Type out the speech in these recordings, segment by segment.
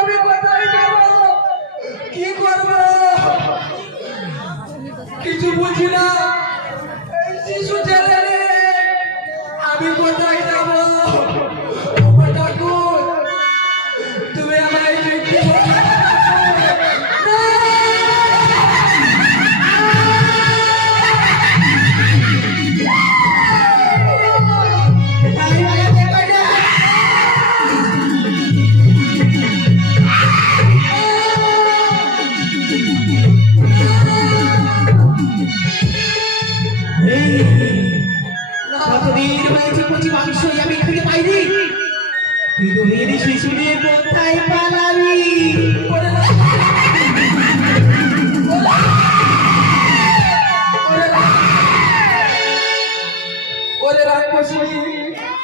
আমি কোথায় যাব কি করব কিছু বুঝি না এই শিশু ছেলে রে আমি কোথায় যাব ঠাকুর তুমি আমায় দেখতে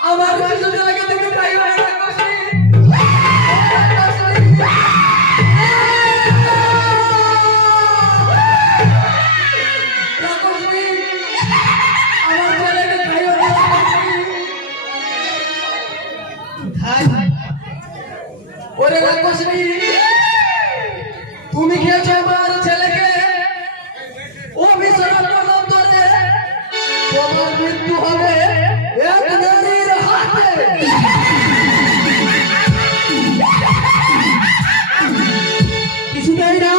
আমার শিশু ছেলেকে তুমি পাইও না ওরে রাক্ষসী তুমি খেয়েছো আমার ছেলেকে অভিশাপ প্রদান করে তোমার মৃত্যু হবে এক নারীর হাতে কিছুটাই না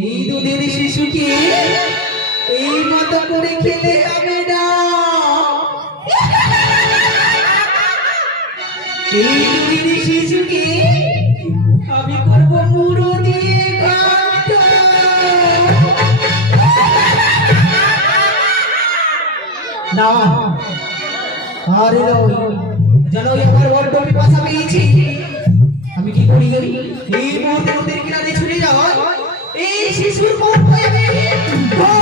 এই দুধের শিশুকে এই মতো করে খেলে হবে না এই দুধের শিশুকে আমি করবো মুড়ো দিয়ে ঘাটা না আরে জানো আমার বড্ড পিপাসা পেয়েছি আমি কি করি এই মুহূর্তে ওদের কিনারে ছুটে যাওয়া এই শিশুর পথ আমি